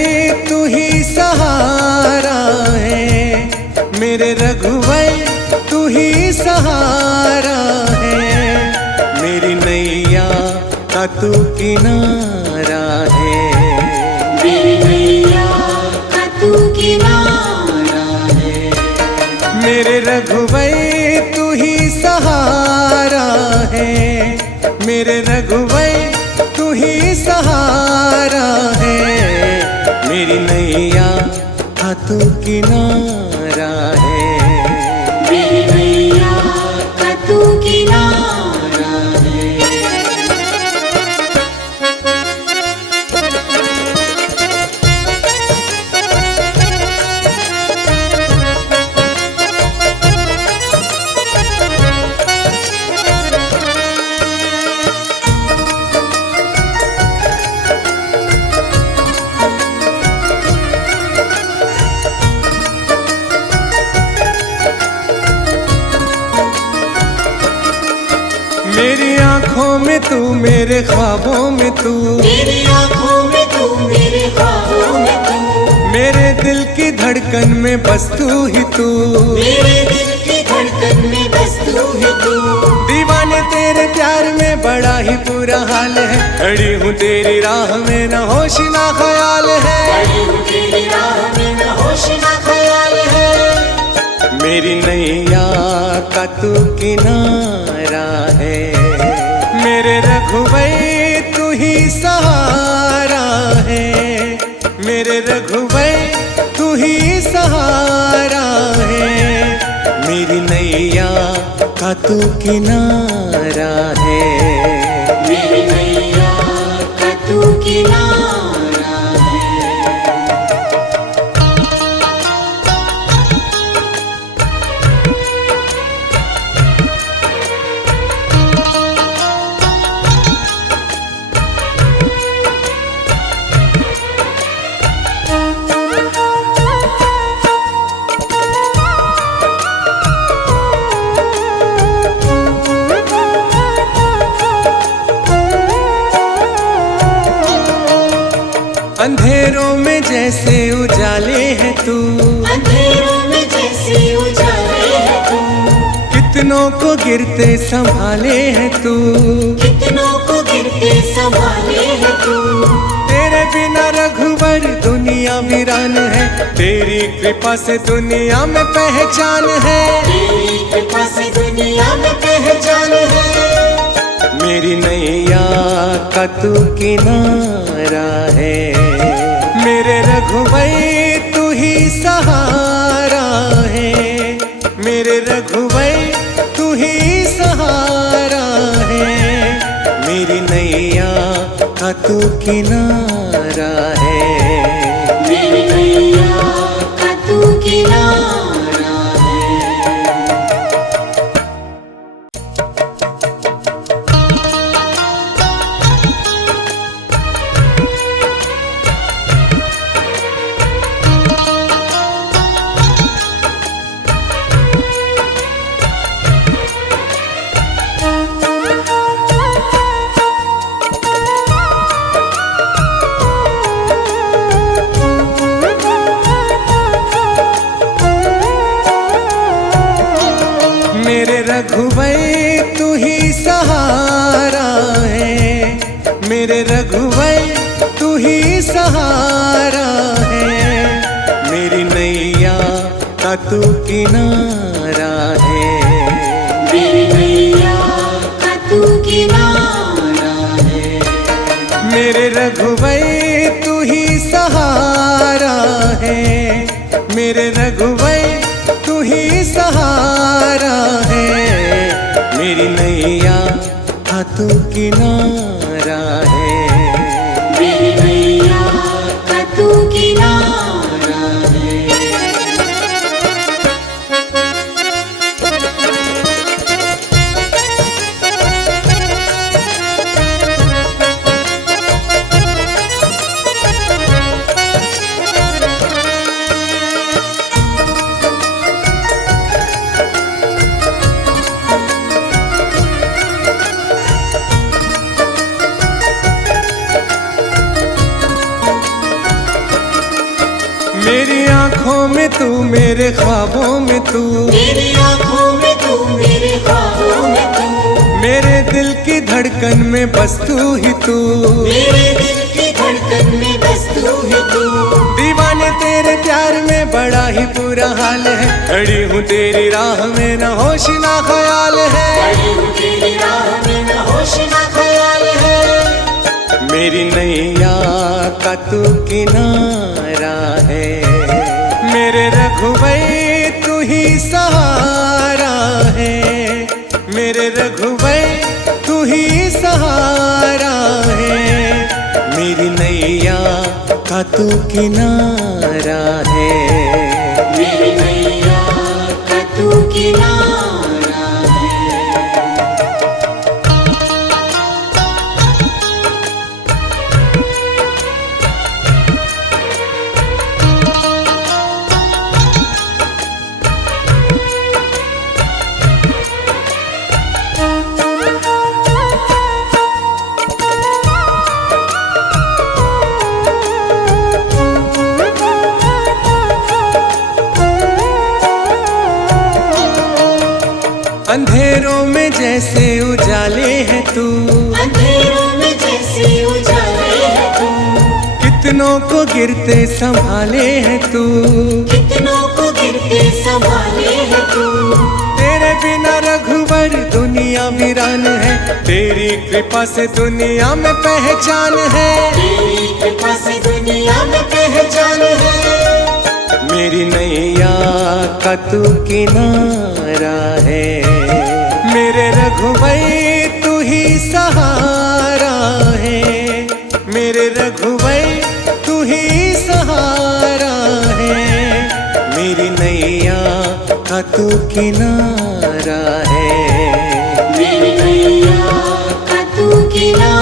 रघुवर तू ही सहारा है, मेरे रघुवर तू ही सहारा है, मेरी नैया का तू किनारा है, मेरी नैया का तू किनारा है। मेरे रघुवर तू ही सहारा है, मेरे रघुवर तू ही सहारा है, मेरी नैया का तू किनारा है, मेरी नैया का तू किनारा है। मेरी आँखों में तू, मेरे ख्वाबों में तू, मेरी आँखों में तू, मेरे ख्वाबों में तू, मेरे दिल की धड़कन में बस तू ही तू, मेरे दिल की धड़कन में बस तू ही तू। दीवाने तेरे प्यार में बड़ा ही बुरा हाल है, खड़ी हूँ तेरी राह में न होश ना ख्याल है, खड़ी हूँ तेरी राह में न होश ना ख्याल है। मेरी नैया का तू किनारा है, मेरे रघुवर तू ही सहारा है, मेरे रघुवर तू ही सहारा है, मेरी नैया का तू किनारा है, मेरी नैया का तू किनारा है। अंधेरों में जैसे उजाले है तू, अंधेरों में जैसे उजाले है तू, कितनों को गिरते संभाले है तू, कितनों को गिरते संभाले है तू। तेरे बिना रघुवर दुनिया वीरान है, तेरी कृपा से दुनिया में पहचान है, तेरी कृपा से दुनिया में पहचान है। मेरी नैया का तू किनारा है, मेरे रघुवर तू ही सहारा है, मेरे रघुवर तू ही सहारा है, मेरी नैया का तू किनारा है, मेरी नैया का तू किनारा है। मेरे रघुवर तू ही सहारा है, मेरे रघुवर तू ही सहारा है, मेरी नैया का तू किनारा है, मेरी नैया का तू किनारा है। मेरे रघुवर तू ही सहारा है, मेरे रघुवर तू ही सहारा है, मेरी नैया का तू किनारा है, मेरी नैया का तू किनारा है। आँखों में तू, मेरे ख्वाबों में तू, मेरी आँखों में तू, मेरे ख्वाबों में तू, मेरे दिल की धड़कन में बस तू ही तू, मेरे दिल की धड़कन में बस तू ही तू। दीवाने तेरे प्यार में बड़ा ही बुरा हाल है, खड़ी हूँ तेरी राह में न होश ना ख्याल है, खड़ी हूँ तेरी राह में न होश ना ख्याल है। मेरी नैया का तू किनारा है, मेरे रघुवर तू ही सहारा है, मेरे रघुवर तू ही सहारा है, मेरी नैया का तू किनारा है, मेरी नैया का तू किनारा है। अंधेरों में जैसे उजाले है तू, अंधेरों में जैसे उजाले है तू, कितनों को गिरते संभाले है तू, कितनों को गिरते संभाले है तू। तेरे बिना रघुवर दुनिया वीरान है, तेरी कृपा से दुनिया में पहचान है, तेरी कृपा से दुनिया में पहचान है। मेरी नैया का तू किनारा है, मेरे रघुवर तू ही सहारा है, मेरे रघुवर तू ही सहारा है, मेरी नैया का तू किनारा है, मेरी नैया का तू किनारा